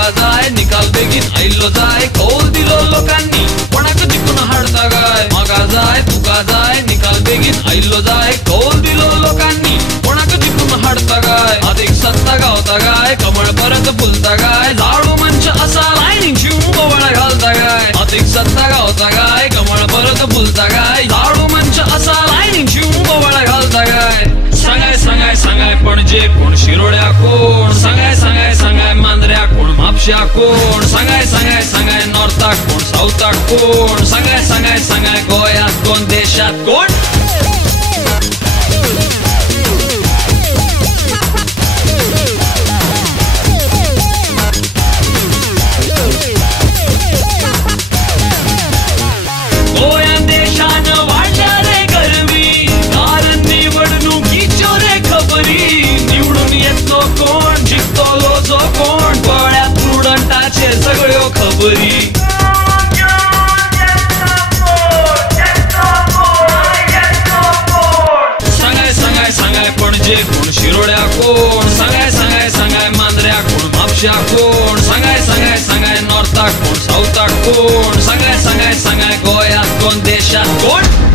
तुका जाय निकाल बेगीन आयल्लो जाय कौल दिलो लोकांनी कोणाक जिखून हाडता गाय म्हाका जाय तुका जाय निकाल बेगीन आयल्लो जाय कौल दिलो लोकांनी कोणाक जिखून हाडता गाय अधिक सत्ता गावता गाय कमळ परत फुलता गाय झाडू मंच असा लायनीक शिवून गोवळ घालता गाय अधिक सत्ता गावता गाय कमळ परत फुलता गाय झाडू मंच असा लायनीक शिवून गोवळ घालता गाय सांगाय सांगाय सांगाय पणजे कोण शिरोड्या कोण सांगाय सांगाय सांगाय मांद्र्या कोण म्हापश्या कोण सांगाय सांगाय सांगाय नॉर्थाक कोण साऊथाक कोण सांगाय सांगाय सांगाय गोंयांत कोण देशात कोण गोंयां देशान वाडल्या रे गरमी कारण निवडणुकीच्यो रे खबरी निवडून येतलो कोण जिखतलो जो कोण गोळ्यात स्टुडंटाचे सगळ्यो खबरी सांगाय सांगाय सांगाय पणजे कोण शिरोड्या कोण सांगाय सांगाय सांगाय मांद्र्या कोण म्हापश्या कोण सांगाय सांगाय सांगाय नॉर्थाक कोण साऊथाक कोण सांगाय सांगाय सांगाय गोंयांत कोण देशात कोण